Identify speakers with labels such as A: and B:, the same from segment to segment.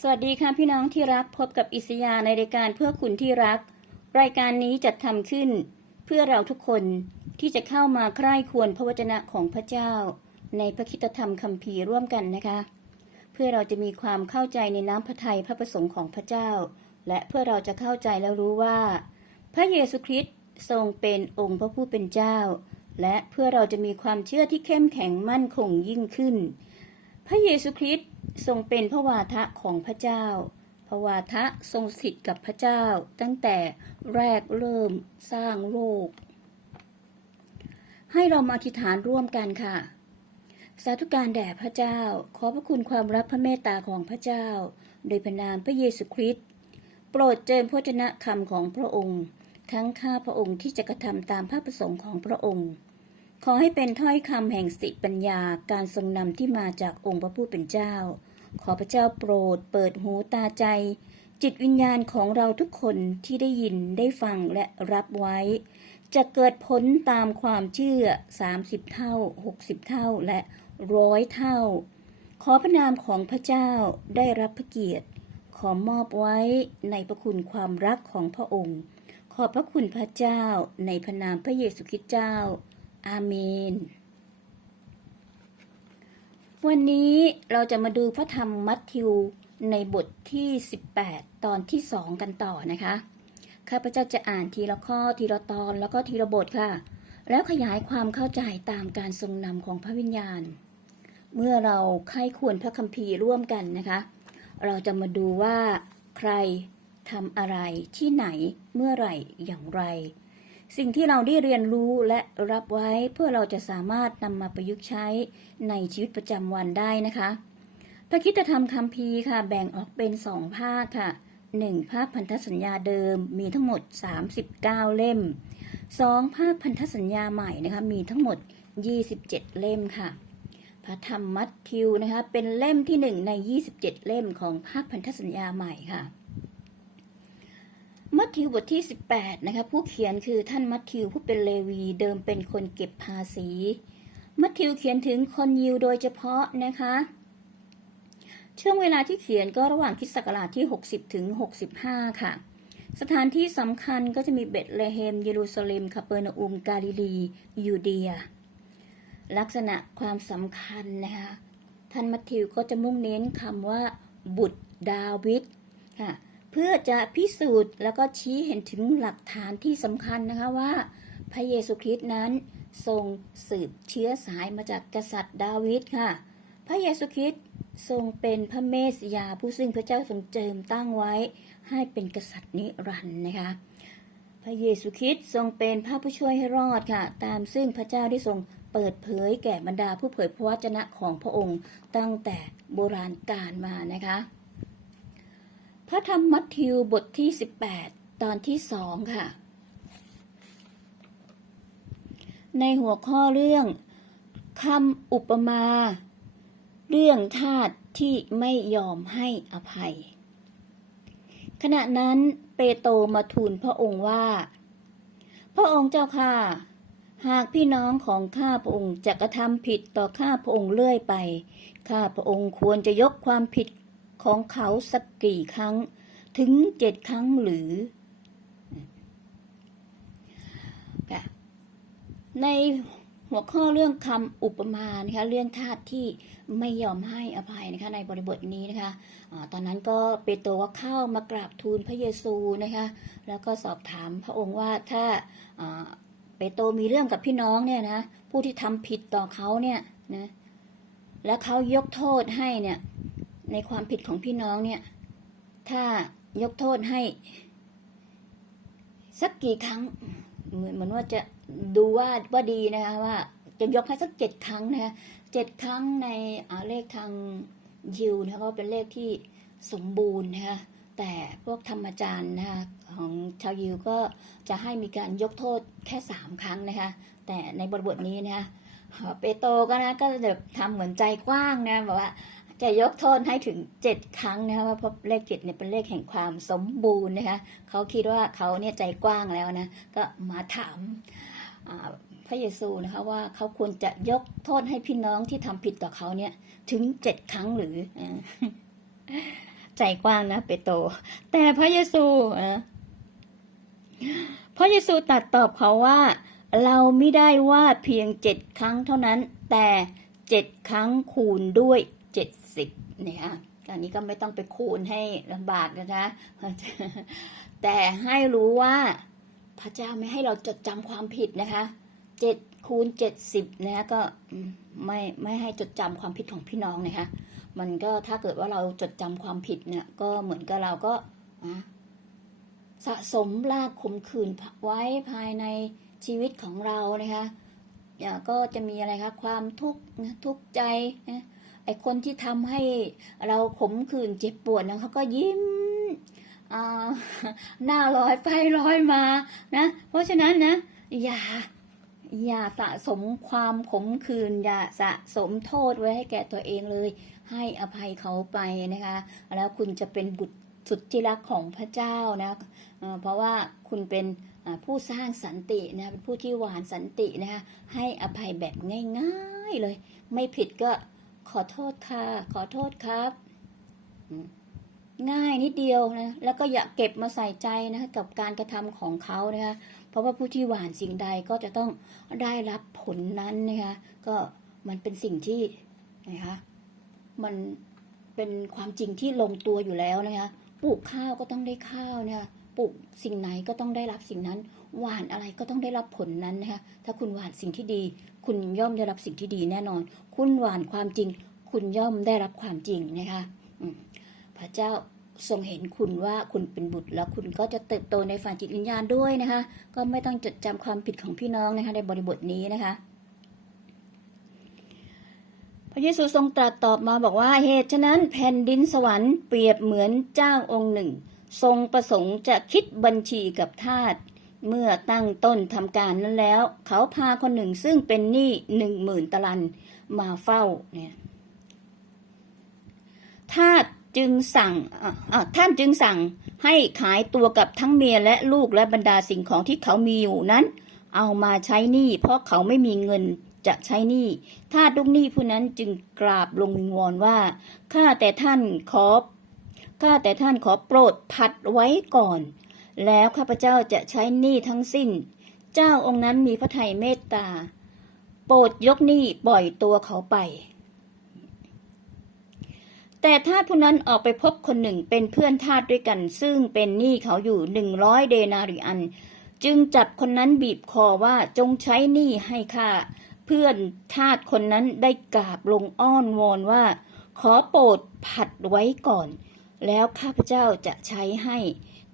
A: สวัสดีค่ะพี่น้องที่รักพบกับอิสยาในรายการเพื่อคุณที่รัก รายการนี้จัดทำขึ้น เพื่อเราทุกคนที่จะเข้ามาใคร่ควรพระวจนะของพระเจ้า ในพระคิตธรรมคัมภีร์ร่วมกันนะคะ เพื่อเราจะมีความเข้าใจในน้ำพระทัยพระประสงค์ของพระเจ้า และเพื่อเราจะเข้าใจแล้วรู้ว่า พระเยซูคริสต์ทรงเป็นองค์พระผู้เป็นเจ้า และเพื่อเราจะมีความเชื่อที่เข้มแข็งมั่นคงยิ่งขึ้น พระเยซูคริสต์ ทรงเป็นพระวาทะของพระเจ้า พระวาทะทรงสิทธิ์กับพระเจ้า ตั้งแต่แรกเริ่มสร้างโลก ให้เรามาอธิษฐานร่วมกันค่ะ สาธุการแด่พระเจ้า ขอพระคุณความรักพระเมตตาของพระเจ้า โดยพระนามพระเยซูคริสต์โปรดเจิมพระวจนะคำของพระองค์ ทั้งข้าพระองค์ที่จะกระทำตามพระประสงค์ของพระองค์ขอให้เป็นถ้อยคำแห่งสติปัญญาการทรงนำที่มาจากองค์พระผู้เป็นเจ้า ขอพระเจ้าโปรดเปิดหูตาใจ จิตวิญญาณของเราทุกคนที่ได้ยินได้ฟังและรับไว้ จะเกิดผลตามความเชื่อ 30 เท่า 60 เท่าและร้อยเท่า ขอพระนามของพระเจ้าได้รับพระเกียรติ ขอมอบไว้ในพระคุณความรักของพระองค์ ขอบพระคุณพระเจ้าในพระนามพระเยซูคริสต์เจ้า อาเมน วันนี้เราจะมาดูพระธรรมมัทธิวในบทที่ 18 ตอนที่ 2 กันต่อนะคะ ข้าพเจ้าจะอ่านทีละข้อทีละตอนแล้วก็ทีละบทค่ะ แล้วขยายความเข้าใจตามการทรงนำของพระวิญญาณ เมื่อเราใคร่ควรพระคัมภีร์ร่วมกันนะคะ เราจะมาดูว่าใครทำอะไรที่ไหนเมื่อไหร่อย่างไร สิ่งที่เราได้เรียนรู้และรับไว้เพื่อเราจะสามารถนำมาประยุกต์ใช้ในชีวิตประจำวันได้นะคะพระคริสตธรรมคัมภีค่ะ แบ่งออกเป็นสองภาคค่ะหนึ่งภาคพันธสัญญาเดิมมีทั้งหมด 39 เล่มสองภาคพันธสัญญาใหม่นะคะมีทั้งหมด 27 เล่มค่ะ พระธรรมมัทธิวนะคะเป็นเล่มที่หนึ่งใน 27 เล่มของภาคพันธสัญญาใหม่ค่ะ มัทธิวบทที่ 18 นะคะ ผู้เขียนคือท่านมัทธิวผู้เป็นเลวีเดิมเป็นคนเก็บภาษี มัทธิวเขียนถึงคนยิวโดยเฉพาะนะคะ ช่วงเวลาที่เขียนก็ระหว่างคิสตศักราชที่ 60 ถึง 65 ค่ะ สถานที่สำคัญก็จะมีเบธเลเฮม เยรูซาเล็มคาเปอร์นาอุม กาลิลียูเดีย ลักษณะความสำคัญนะคะ ท่านมัทธิวก็จะมุ่งเน้นคำว่า บุตรดาวิดค่ะ พื่อจะพิสูจน์แล้วก็ชี้เห็นถึงหลักฐานที่สำคัญนะคะว่า พระเยซูคริสต์นั้นทรงสืบเชื้อสายมาจากกษัตริย์ดาวิดค่ะ พระเยซูคริสต์ทรงเป็นพระเมสยาผู้ซึ่งพระเจ้าทรงเจิมตั้งไว้ ให้เป็นกษัตริย์นิรันดร์นะคะ พระเยซูคริสต์ทรงเป็นพระผู้ช่วยให้รอดค่ะ ตามซึ่งพระเจ้าได้ทรงเปิดเผยแก่บรรดาผู้เผยพระวจนะของพระองค์ตั้งแต่โบราณกาลมานะคะ พระธรรมมัทธิวบทที่ 18 ตอนที่สองค่ะ ในหัวข้อเรื่องคำอุปมา เรื่องทาสที่ไม่ยอมให้อภัย ขณะนั้นเปโตรมาทูลพระองค์ว่า พระองค์เจ้าค่ะ หากพี่น้องของข้าพระองค์จะกระทำผิดต่อข้าพระองค์เรื่อยไป ข้าพระองค์ควรจะยกความผิด ของเขาสักกี่ครั้ง ถึงเจ็ดครั้งหรือ ในหัวข้อเรื่องคำอุปมานะคะเรื่องทาสที่ไม่ยอมให้อภัยนะคะในบริบทนี้นะคะอาตอนนั้นก็เปโตรก็เข้ามากราบทูลพระเยซูนะคะ แล้วก็สอบถามพระองค์ว่าถ้าเปโตรมีเรื่องกับพี่น้องเนี่ยนะผู้ที่ทำผิดต่อเขาเนี่ยนะแล้วเขายกโทษให้เนี่ย ในความผิดของพี่น้องเนี่ย ถ้ายกโทษให้ สักกี่ครั้ง เหมือนเหมือนว่าจะดูว่าว่าดีนะคะว่า จะยกให้สักเจ็ดครั้งนะคะเจ็ดครั้งในอาเลขทางยิวนะคะก็เป็นเลขที่สมบูรณ์นะคะแต่พวกธรรมจารย์นะคะของชาวยิวก็จะให้มีการยกโทษแค่สามครั้งนะคะ แต่ในบทบทนี้นะคะเปโตก็นะก็แบบทำเหมือนใจกว้างนะแบอกว่า จะยกโทษให้ถึงเจ็ดครั้งนะคะว่าเพราะเลขเจ็ดเนี่ยเป็นเลขแห่งความสมบูรณ์นะคะเขาคิดว่าเขาเนี่ยใจกว้างแล้วนะก็มาถามพระเยซูนะคะว่าเขาควรจะยกโทษให้พี่น้องที่ทำผิดต่อเขาเนี่ยถึงเจ็ดครั้งหรือ ใจกว้างนะเปโตรแต่พระเยซูพระเยซูตัดตอบเขาว่า เราไม่ได้ว่าเพียงเจ็ดครั้งเท่านั้น แต่เจ็ดครั้งคูณด้วยเจ็ด เนี่ยค่ะอันนี้ก็ไม่ต้องไปคูณให้ลำบากนะคะ แต่ให้รู้ว่าพระเจ้าไม่ให้เราจดจำความผิดนะคะเจ็ดคูณเจ็ดสิบนะคะก็ไม่ไม่ให้จดจำความผิดของพี่น้องนะคะ มันก็ถ้าเกิดว่าเราจดจำความผิดเนี่ยก็เหมือนกับเราก็สะสมลากขมขืนไว้ภายในชีวิตของเรานะคะอย่าก็จะมีอะไรคะความทุกข์ทุกข์ใจนะ ไอคนที่ทำให้เราขมขื่นเจ็บปวดนะเขาก็ยิ้มหน้าลอยไฟลอยมานะ เพราะฉะนั้นนะ อย่า อย่าสะสมความขมขื่นอย่าสะสมโทษไว้ให้แก่ตัวเองเลย ให้อภัยเขาไปนะคะ แล้วคุณจะเป็นบุตรสุดที่รักของพระเจ้านะเอ่อเพราะว่าคุณเป็นผู้สร้างสันตินะเป็นผู้ที่หวานสันตินะคะให้อภัยแบบง่าย ๆเลย ไม่ผิดก็ ขอโทษค่ะ ขอโทษครับง่ายนิดเดียวนะ แล้วก็อย่าเก็บมาใส่ใจนะคะกับการกระทำของเขานะคะ เพราะว่าผู้ที่หวานสิ่งใดก็จะต้องได้รับผลนั้นนะคะ ก็มันเป็นสิ่งที่นะคะ มันเป็นความจริงที่ลงตัวอยู่แล้วนะคะ ปลูกข้าวก็ต้องได้ข้าวนะคะ ปลูกสิ่งไหนก็ต้องได้รับสิ่งนั้น หวานอะไรก็ต้องได้รับผลนั้นนะคะถ้าคุณหวานสิ่งที่ดี คุณย่อมได้รับสิ่งที่ดีแน่นอน คุณหวานความจริง คุณย่อมได้รับความจริงนะคะพระเจ้าทรงเห็นคุณว่าคุณเป็นบุตรแล้วคุณก็จะเติบโตในฝ่ายจิตวิญญาณด้วยนะคะ ก็ไม่ต้องจดจำความผิดของพี่น้องนะคะในบริบทนี้นะคะ พระเยซูทรงตรัสตอบมาบอกว่าเหตุฉะนั้นแผ่นดินสวรรค์เปรียบเหมือนเจ้าองค์หนึ่ง ทรงประสงค์จะคิดบัญชีกับทาสเมื่อตั้งต้นทำการนั้นแล้ว เขาพาคนหนึ่งซึ่งเป็นหนี้หนึ่งหมื่นตลันมาเฝ้าเนี่ยทาสจึงสั่งท่านจึงสั่งให้ขายตัวกับทั้งเมียและลูกและบรรดาสิ่งของที่เขามีอยู่นั้น เอามาใช้หนี้เพราะเขาไม่มีเงินจะใช้หนี้ทาสลูกหนี้ผู้นั้นจึงกราบลงวิงวอนว่าข้าแต่ท่านขอ ข้าแต่ท่านขอโปรดผัดไว้ก่อน แล้วข้าพเจ้าจะใช้หนี้ทั้งสิ้น เจ้าองค์นั้นมีพระทัยเมตตา โปรดยกหนี้ปล่อยตัวเขาไป แต่ทาสผู้นั้นออกไปพบคนหนึ่งเป็นเพื่อนทาสด้วยกัน ซึ่งเป็นหนี้เขาอยู่หนึ่งร้อยเดนาริอัน จึงจับคนนั้นบีบคอว่าจงใช้หนี้ให้ข้าเพื่อนทาสคนนั้นได้กราบลงอ้อนวอนว่า ขอโปรดผัดไว้ก่อน แล้วข้าพเจ้าจะใช้ให้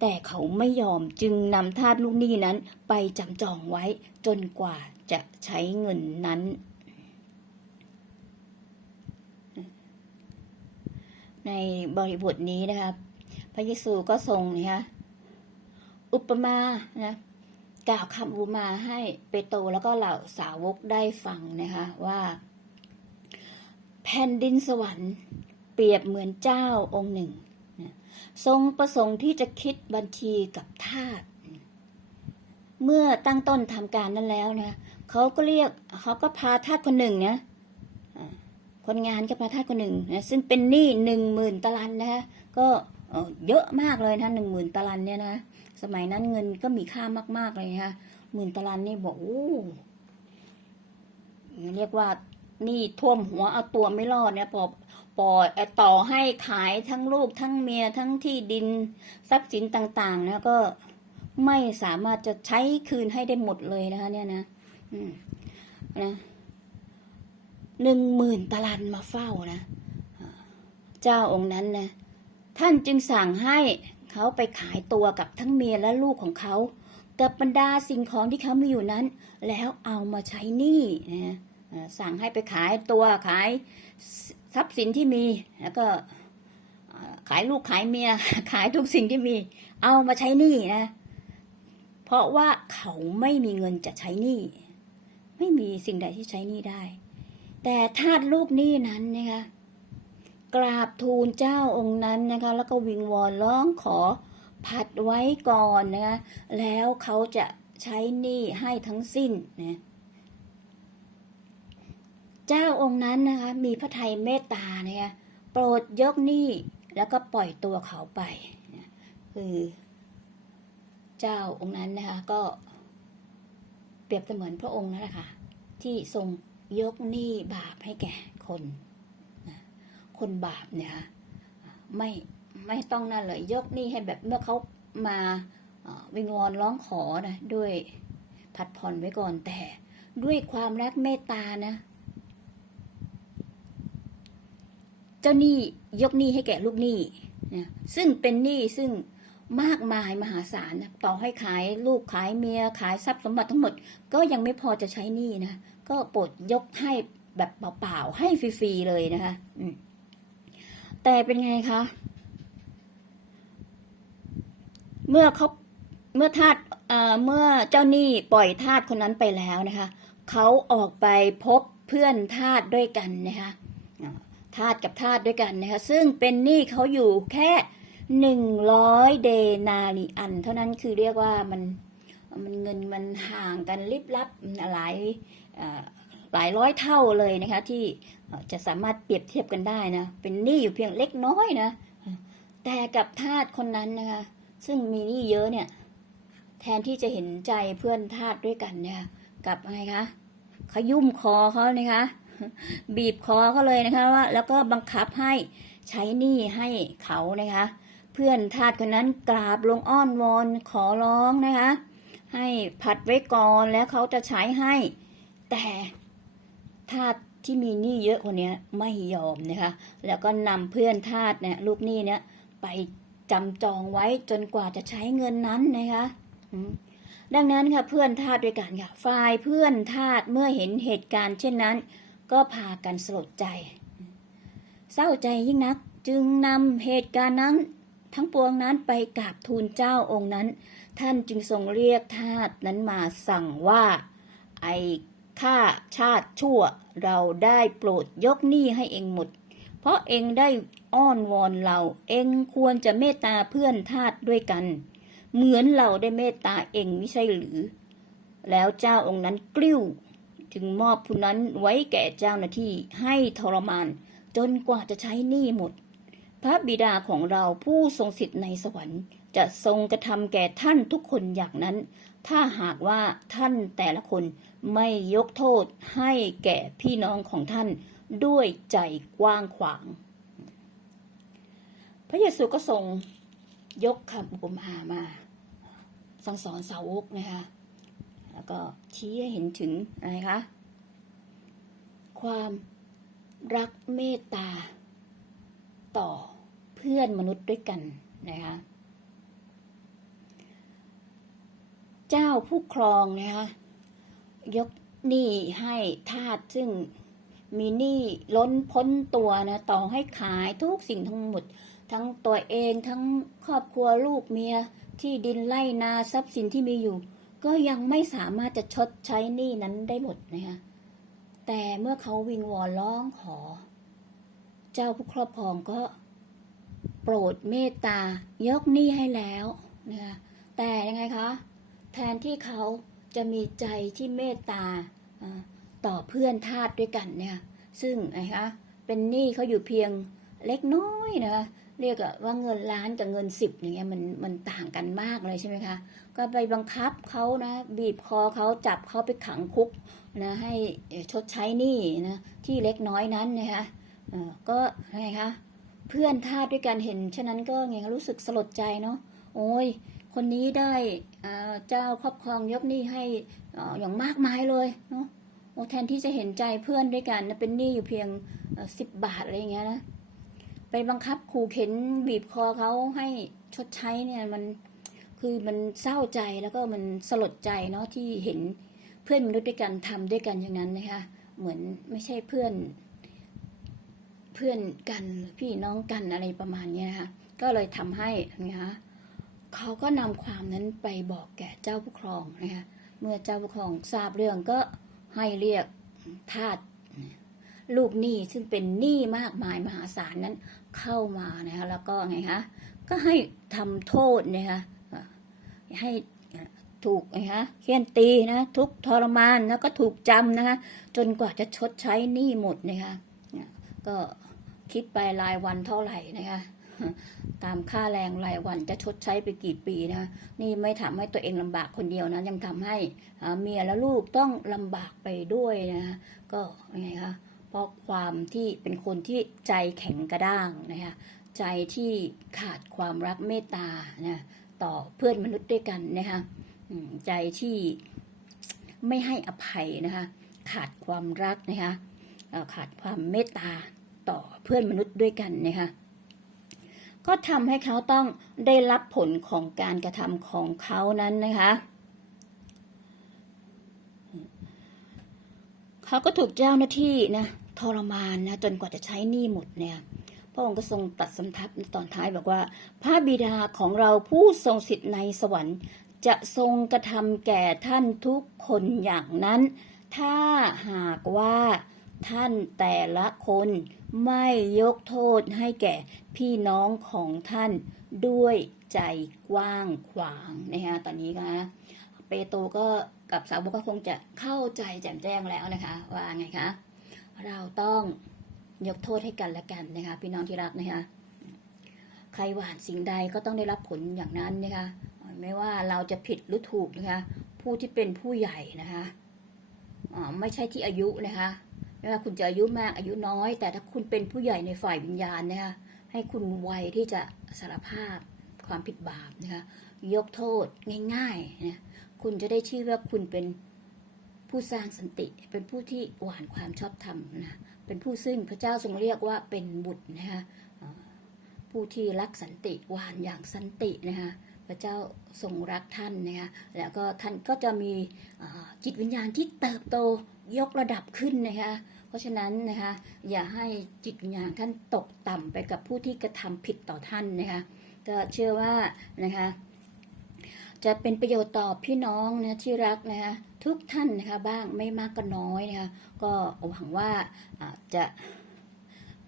A: แต่เขาไม่ยอมจึงนำทาสลูกหนี้นั้นไปจำจองไว้จนกว่าจะใช้เงินนั้น ในบริบทนี้นะคะพระเยซูก็ทรงนะคะอุปมานะกล่าวคำอุปมาให้เปโตรแล้วก็เหล่าสาวกได้ฟังนะคะว่า แผ่นดินสวรรค์เปรียบเหมือนเจ้าองค์หนึ่ง ทรงประสงค์ที่จะคิดบัญชีกับทาสเมื่อตั้งต้นทำการนั้นแล้วนะเขาก็เรียกเขาก็พาทาสคนหนึ่งนะคนงานกับพระทาสคนหนึ่งนะซึ่งเป็นหนี้หนึ่งหมื่นตลันนะคะก็เยอะมากเลยนะหนึ่งหมื่นตลันเนี่ยนะสมัยนั้นเงินก็มีค่ามาก ๆเลยนะคะหมื่นตลันนี่บอกโอ้เรียกว่าหนี่ท่วมหัวเอาตัวไม่รอดเนี่ยพอ ปอเอ่อต่อให้ขายทั้งลูกทั้งเมียทั้งที่ดินทรัพย์สินต่างๆนะก็ไม่สามารถจะใช้คืนให้ได้หมดเลยนะคะ เนี่ยนะนะหนึ่งหมื่นตลันมาเฝ้านะเจ้าองค์นั้นนะท่านจึงสั่งให้เขาไปขายตัวกับทั้งเมียและลูกของเขากับบรรดาสิ่งของที่เขามีอยู่นั้น แล้วเอามาใช้หนี้นะสั่งให้ไปขายตัวขาย ทรัพย์สินที่มี แล้วก็ขายลูกขายเมีย ขายทุกสิ่งที่มี เอามาใช้หนี้นะ เพราะว่าเขาไม่มีเงินจะใช้หนี้ไม่มีสิ่งใดที่ใช้หนี้ได้ แต่ทาสลูกหนี้นั้นนะคะกราบทูลเจ้าองค์นั้นนะคะ แล้วก็วิงวอนร้องขอผัดไว้ก่อนนะคะแล้วเขาจะใช้หนี้ให้ทั้งสิ้นนะ เจ้าองค์นั้นนะคะมีพระทัยเมตตาเนะคะโปรดยกหนี้แล้วก็ปล่อยตัวเขาไปนะคือเจ้าองค์นั้นนะคะก็เปรียบเสมือนพระองค์นั่นแหละค่ะที่ทรงยกหนี้บาปให้แก่คนนะคนบาปเนี่ยค่ะไม่ไม่ต้องนั่นเลยยกหนี้ให้แบบเมื่อเขามาวิงวอนร้องขอนะด้วยผัดผ่อนไว้ก่อนแต่ด้วยความรักเมตตานะ เจ้าหนี้ยกหนี้ให้แก่ลูกหนี้นะซึ่งเป็นหนี้ซึ่งมากมายมหาศาลต่อให้ขายลูกขายเมียขายทรัพย์สมบัติทั้งหมด ก็ยังไม่พอจะใช้หนี้นะก็โปรดยกให้แบบเปล่าๆให้ฟรีๆเลยนะคะแต่เป็นไงคะเมื่อเขาเมื่อทาสเเมื่อเจ้าหนี้ปล่อยทาสคนนั้นไปแล้วนะคะเขาออกไปพบเพื่อนทาสด้วยกันนะคะ ทาสกับทาสด้วยกันนะคะ ซึ่งเป็นหนี้เขาอยู่แค่หนึ่งร้อยเดนารีอัน เท่านั้นคือเรียกว่ามันมันเงินมันห่างกันลิบลับหลายหลายร้อยเท่าเลยนะคะ ที่จะสามารถเปรียบเทียบกันได้นะ เป็นหนี้อยู่เพียงเล็กน้อยนะ แต่กับทาสคนนั้นนะคะ ซึ่งมีหนี้เยอะเนี่ย แทนที่จะเห็นใจเพื่อนทาสด้วยกันเนี่ยกลับอะไงคะขยุ่มคอเขานะคะ บีบคอเขาเลยนะคะว่าแล้วก็บังคับให้ใช้หนี้ให้เขานะคะ เพื่อนทาสคนนั้นกราบลงอ้อนวอนขอร้องนะคะ ให้ผัดไว้ก่อนแล้วเขาจะใช้ให้ แต่ทาสที่มีหนี้เยอะคนนี้ไม่ยอมนะคะ แล้วก็นำเพื่อนทาสเนี่ยลูกหนี้เนี่ยไปจำจองไว้จนกว่าจะใช้เงินนั้นนะคะดังนั้นค่ะเพื่อนทาสด้วยกันค่ะฝ่ายเพื่อนทาสเมื่อเห็นเหตุการณ์เช่นนั้น ก็พากันสลดใจ เศร้าใจยิ่งนักจึงนำเหตุการณ์นั้นทั้งปวงนั้นไปกราบทูลเจ้าองค์นั้น ท่านจึงทรงเรียกทาสนั้นมาสั่งว่า ไอ้ข้าชาติชั่วเราได้โปรดยกหนี้ให้เองหมด เพราะเองได้อ้อนวอนเราเองควรจะเมตตาเพื่อนทาสด้วยกัน เหมือนเราได้เมตตาเองไม่ใช่หรือ แล้วเจ้าองค์นั้นกลิ้ว จึงมอบผู้นั้นไว้แก่เจ้าหน้าที่ให้ทรมาน จนกว่าจะใช้หนี้หมด พระบิดาของเราผู้ทรงสิทธิ์ในสวรรค์ จะทรงกระทำแก่ท่านทุกคนอย่างนั้น ถ้าหากว่าท่านแต่ละคนไม่ยกโทษให้แก่พี่น้องของท่านด้วยใจกว้างขวาง พระเยซูก็ทรงยกคำอุปมามา สั่งสอนสาวกนะคะ แล้วก็ชี้ให้เห็นถึงอะไรคะ ความรักเมตตา ต่อเพื่อนมนุษย์ด้วยกันนะคะ เจ้าผู้ครองนะคะ ยกหนี้ให้ทาสซึ่งมีหนี้ล้นพ้นตัวนะต่อให้ขายทุกสิ่งทั้งหมด ทั้งตัวเองทั้งครอบครัวลูกเมียที่ดินไร่นาทรัพย์สินที่มีอยู่ ก็ยังไม่สามารถจะชดใช้หนี้นั้นได้หมดนะคะแต่เมื่อเขาวิงวอนร้องขอ เจ้าผู้ครอบครองก็ โปรดเมตตายกหนี้ให้แล้วนะคะแต่ยังไงคะแทนที่เขาจะมีใจที่เมตตาต่อเพื่อนทาสด้วยกันเนี่ย ซึ่งไงคะเป็นหนี้เขาอยู่เพียงเล็กน้อยนะคะ เรียกว่าเงินล้านกับเงินสิบอย่างเงี้ยมันมันต่างกันมากเลยใช่ไหมคะ ก็ไปบังคับเขานะบีบคอเขาจับเขาไปขังคุกนะให้ชดใช้หนี้นะที่เล็กน้อยนั้นนะคะก็ไงคะเพื่อนทาสด้วยกันเห็นฉะนั้นก็ไงคะรู้สึกสลดใจเนาะโอ้ยคนนี้ได้เจ้าครอบครองยกหนี้ให้อ่าอย่างมากมายเลยเนาะโอ้แทนที่จะเห็นใจเพื่อนด้วยกันนะเป็นหนี้อยู่เพียงสิบบาทอะไรอย่างเงี้ยนะ ไปบังคับขู่เข็นบีบคอเขาให้ชดใช้เนี่ยมันคือมันเศร้าใจแล้วก็มันสลดใจเนาะที่เห็นเพื่อนมนุษย์ด้วยกันทำด้วยกันอย่างนั้นนะคะ เหมือนไม่ใช่เพื่อน เพื่อนกันพี่น้องกันอะไรประมาณนี้นะคะก็เลยทำให้นะคะเขาก็นำความนั้นไปบอกแก่เจ้าผู้ครองนะคะเมื่อเจ้าผู้ครองทราบเรื่องก็ให้เรียกทาสลูกหนี้ซึ่งเป็นหนี้มากมายมหาศาลนั้น เข้ามานะคะแล้วก็ไงคะก็ให้ทำโทษนะคะอ่าให้ถูกนะคะเคี่ยนตีนะทุกทรมานแล้วก็ถูกจำนะคะจนกว่าจะชดใช้หนี้หมดนะคะก็คิดไปรายวันเท่าไหร่นะคะตามค่าแรงรายวันจะชดใช้ไปกี่ปีนะนี่ไม่ทำให้ตัวเองลำบากคนเดียวนะยังทำให้เมียและลูกต้องลำบากไปด้วยนะก็ยังไงคะ เพราะความที่เป็นคนที่ใจแข็งกระด้างนะคะใจที่ขาดความรักเมตตานะต่อเพื่อนมนุษย์ด้วยกันนะคะใจที่ไม่ให้อภัยนะคะขาดความรักนะคะขาดความเมตตาต่อเพื่อนมนุษย์ด้วยกันนะคะก็ทำให้เขาต้องได้รับผลของการกระทำของเขานั้นนะคะเขาก็ถูกเจ้าหน้าที่นะ ทรมานนะจนกว่าจะใช้หนี้หมดเนี่ยพระองค์ก็ทรงตัดสำทับในตอนท้ายบอกว่า พระบิดาของเราผู้ทรงสิทธิ์ในสวรรค์ จะทรงกระทำแก่ท่านทุกคนอย่างนั้น ถ้าหากว่าท่านแต่ละคนไม่ยกโทษให้แก่พี่น้องของท่านด้วยใจกว้างขวางนะคะตอนนี้ก็เปโตก็กับสาวกก็คงจะเข้าใจแจ่มแจ้งแล้วนะคะ ว่าไงคะ เราต้องยกโทษให้กันและกันนะคะพี่น้องที่รักนะคะใครหวานสิ่งใดก็ต้องได้รับผลอย่างนั้นนะคะไม่ว่าเราจะผิดหรือถูกนะคะผู้ที่เป็นผู้ใหญ่นะคะไม่ใช่ที่อายุนะคะไม่ว่าคุณจะอายุมากอายุน้อย แต่ถ้าคุณเป็นผู้ใหญ่ในฝ่ายวิญญาณนะคะให้คุณไวที่จะสารภาพความผิดบาปนะคะยกโทษง่ายๆนะคุณจะได้ชื่อว่าคุณเป็น ผู้สร้างสันติเป็นผู้ที่หวานความชอบธรรมนะเป็นผู้ซึ่งพระเจ้าทรงเรียกว่าเป็นบุตรนะคะผู้ที่รักสันติหวานอย่างสันตินะคะพระเจ้าทรงรักท่านนะคะแล้วก็ท่านก็จะมีจิตวิญญาณที่เติบโตยกระดับขึ้นนะคะเพราะฉะนั้นนะคะอย่าให้จิตวิญญาณท่านตกต่ำไปกับผู้ที่กระทำผิดต่อท่านนะคะก็เชื่อว่านะคะจะเป็นประโยชน์ต่อพี่น้องนะที่รักนะคะ ทุกท่านนะคะบ้างไม่มากก็น้อยนะคะก็หวังว่าจะ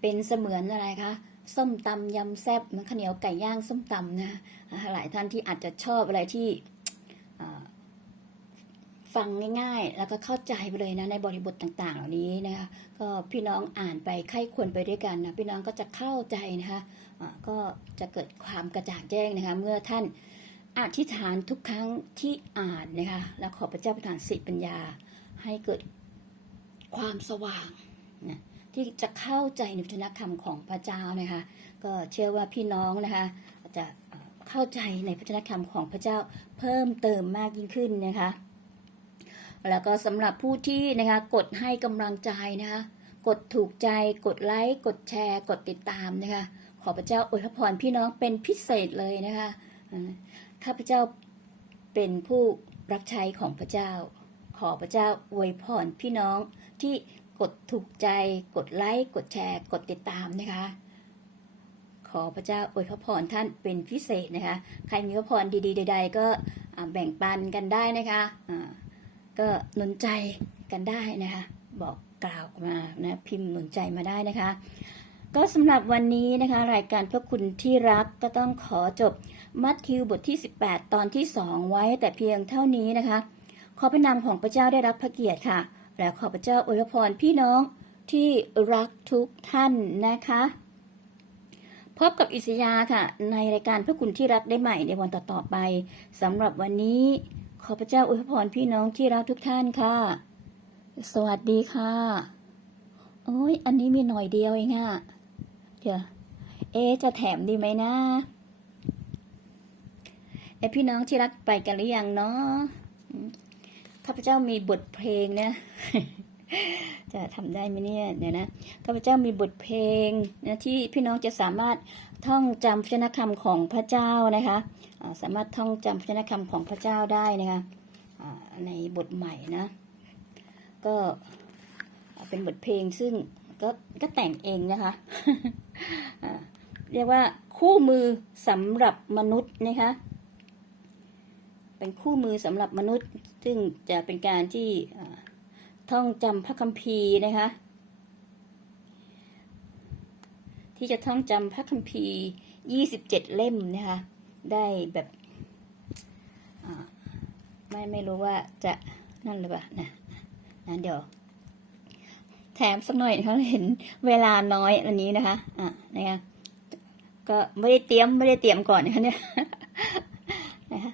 A: เป็นเสมือนอะไรคะส้มตำยำแซ่บมือนข้าวเหนียวไก่ย่างส้มตำนะหลายท่านที่อาจจะชอบอะไรที่ฟังง่ายๆ แล้วก็เข้าใจไปเลยนะในบริบทต่างๆ เหล่านี้นะคะก็พี่น้องอ่านไปไข้ควรไปด้วยกันนะพี่น้องก็จะเข้าใจนะคะอ่าก็จะเกิดความกระจ่างแจ้งนะคะเมื่อท่าน อธิษฐานทุกครั้งที่อ่านนะคะแล้วขอพระเจ้าประทานสติปัญญาให้เกิดความสว่างนะที่จะเข้าใจในพระนคำของพระเจ้านะคะ ก็เชื่อว่าพี่น้องนะคะจะเข้าใจในพระนคำของพระเจ้าเพิ่มเติมมากยิ่งขึ้นนะคะ แล้วก็สำหรับผู้ที่นะคะกดให้กำลังใจนะคะ กดถูกใจกดไลค์กดแชร์ กดติดตามนะคะ ขอพระเจ้าอวยพรพี่น้องเป็นพิเศษเลยนะคะ ข้าพเจ้าเป็นผู้รับใช้ของพระเจ้า ขอพระเจ้าอวยพรพี่น้องที่กดถูกใจ กดไลค์ กดแชร์ กดติดตามนะคะ ขอพระเจ้าอวยพระพรท่านเป็นพิเศษนะคะ ใครมีพระพรดีๆ ใด ๆ ก็แบ่งปันกันได้นะคะอ่าก็หนุนใจกันได้นะคะ บอกกล่าวมานะพิมพ์หนุนใจมาได้นะคะ ก็สำหรับวันนี้นะคะ รายการพื่อคุณที่รักก็ต้องขอจบ มัทธิวบทที่ 18 ตอนที่2ไว้แต่เพียงเท่านี้นะคะ ขอพระนามของพระเจ้าได้รับพระเกียรติค่ะ และขอพระเจ้าอวยพรพี่น้องที่รักทุกท่านนะคะ พบกับอิสยาค่ะ ในรายการเพื่อคุณที่รักได้ใหม่ในวันต่อๆไปสำหรับวันนี้ ขอพระเจ้าอวยพรพี่น้องที่รักทุกท่านค่ะ สวัสดีค่ะโอ้ยอันนี้มีหน่อยเดียวเองอะเดี๋ยวเอจะแถมดีไหมนะ ไอพี่น้องที่รักไปกันหรือยังเนาะข้าพเจ้ามีบทเพลงนะ จะทำได้ไหมเนี่ยเดี๋ยวนะข้าพเจ้ามีบทเพลงนะที่พี่น้องจะสามารถท่องจำพระชนคำของพระเจ้านะคะสามารถท่องจำพระชนคำของพระเจ้าได้นะคะในบทใหม่นะ ก็เป็นบทเพลงซึ่งก็ก็แต่งเองนะคะเรียกว่าคู่มือสำหรับมนุษย์นะคะ เป็นคู่มือสำหรับมนุษย์ ซึ่งจะเป็นการที่ท่องจำพระคัมภีร์นะคะ ที่จะท่องจำพระคัมภีร์ 27 เล่มนะคะ ได้แบบไม่ไม่รู้ว่าจะนั่นหรือเปล่านะนะเดี๋ยว แถมสักหน่อยนะคะเห็นเวลาน้อยอันนี้นะคะ อะนะคะก็ไม่ได้เตรียมไม่ได้เตรียมก่อนนะคะเนี่ย นะคะ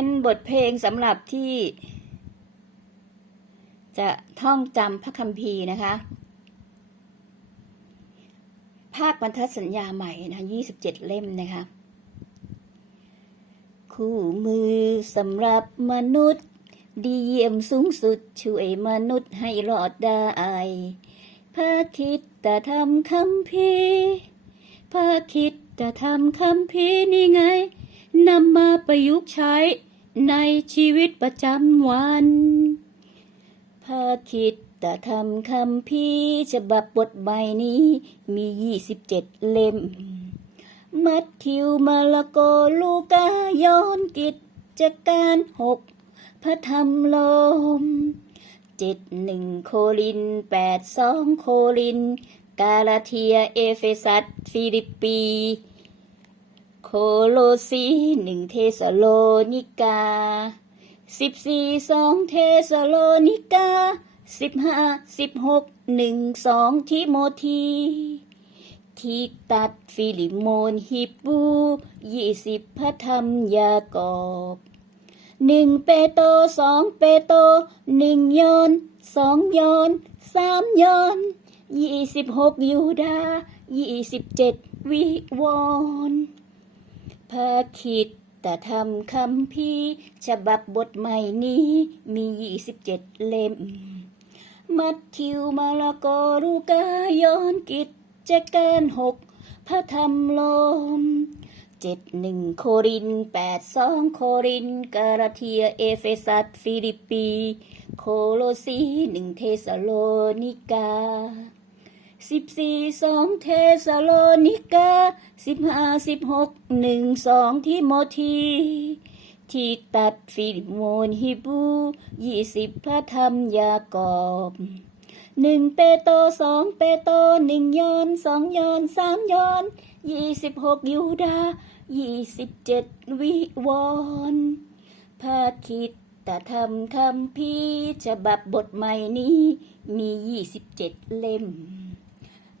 A: เป็นบทเพลงสำหรับที่ จะท่องจำพระคัมภีร์นะคะ ภาคบรรทัดสัญญาใหม่นะ27เล่มนะคะ คู่มือสำหรับมนุษย์ ดีเยี่ยมสูงสุดช่วยมนุษย์ให้รอดได้พระคิดแต่ทำคำพีพระคิดแต่ทำคำพีนี่ไงนำมาประยุกต์ใช้ ในชีวิตประจำวันพระคิดแต่ทำคำพีร์ฉบับบทใบนี้มี27เล่ม มัทธิวมาระโกลูกาย้อนกิจจการหกพระธรรมลมเจ็ดหนึ่งโครินแปดสองโคริน กาลาเทียเอเฟซัสฟิลิปปี โคโลซีหนึ่งเทสโลนิกาสิบสี่สองเทสโลนิกาสิบห้าสิบหกหนึ่งสองทิโมธีที่ตัดฟิลิโมนฮิบบูยี่สิบพระธรรมยากอบหนึ่งเปโตสองเปโตหนึ่งยอนสองยอนสามยอนยี่สิบหกยูดายี่สิบเจ็ดวิวรณ์ พระคิดแต่ทำคำพีร์ฉบับบทใหม่นี้มียี่สิบเจ็ดเล่ม มัทธิวมาระโกลูกายอนกิจจการหกพระธรรมลมเจ็ดหนึ่งโครินแปดสองโครินกาลาเทียเอเฟซัสฟิลิปปี โคโลซีหนึ่งเทสโลนิกา สิบสี่สองเทสโลนิกาสิบห้าสิบหกหนึ่งสองทิโมธีที่ตัดฟิลโมนฮิบูยี่สิบพระธรรมยากอบหนึ่งเปโตสองเปโตหนึ่งยอนสองยอนสามยอนยี่สิบหกยูดายี่สิบเจ็ดวิวรพระคิดแต่ทำคำพีร์ฉบับบทใหม่นี้มียี่สิบเจ็ดเล่ม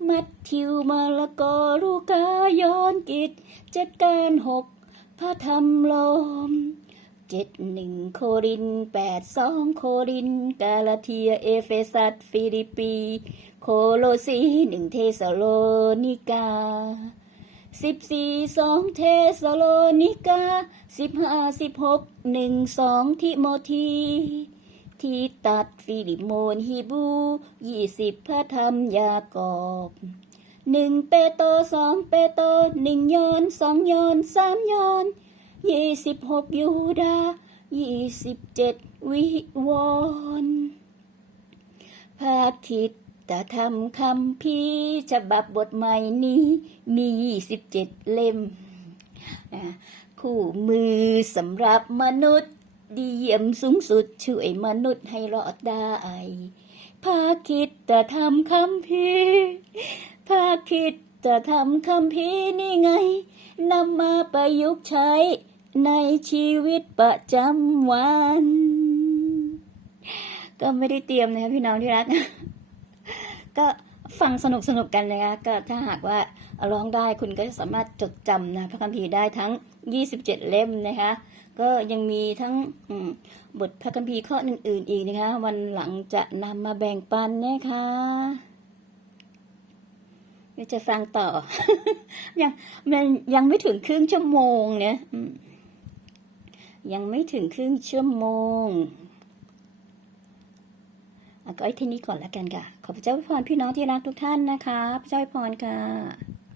A: มัทธิวมาระโกลูกาย้อนกิจจัดการหกพระธรรมลมเจ็ดหนึ่งโครินแปดสองโคริน กาลาเทียเอเฟซัสฟิลิปปีโคโลซีหนึ่งเทสโลนิกาสิบสี่สองเทสโลนิกาสิบห้าสิบหกหนึ่งสองทิโมธี ที่ตัดฟิลิโมนฮีบูยี่สิบพระธรรมยากอบหนึ่งเปโตสองเปโตหนึ่งยอนสองยอนสามยอนยี่สิบหกยูดายี่สิบเจ็ดวิวรณ์พระคิดแต่ทำคำพีฉบับบทใหม่นี้มียี่สิบเจ็ดเล่ม คู่มือสำหรับมนุษย์ ดีเยี่ยมสูงสุดช่วยมนุษย์ให้รอดได้พาคิดแต่ทำคำพีร์พาคิดแต่ทำคำพีนี่ไงนำมาประยุกต์ใช้ในชีวิตประจำวัน ก็ไม่ได้เตรียมนะคะพี่น้องที่รัก ก็ฟังสนุกสนุกกันนะคะก็ถ้าหากว่าร้องได้คุณก็จะสามารถจดจำนะพระคัมภีร์ได้ทั้ง 27 เล่มนะคะ ก็ยังมีทั้งบทพระคัมภีร์ข้ออื่นๆอีกนะคะ วันหลังจะนำมาแบ่งปันนะคะจะฟังต่อ ยังมันยังไม่ถึงครึ่งชั่วโมงเนี่ยยังไม่ถึงครึ่งชั่วโมงก็ไอ้ที่นี้ก่อนแล้วกันค่ะ ขอพระเจ้าพรพี่น้องที่รักทุกท่านนะคะ พระเจ้าอยพรค่ะ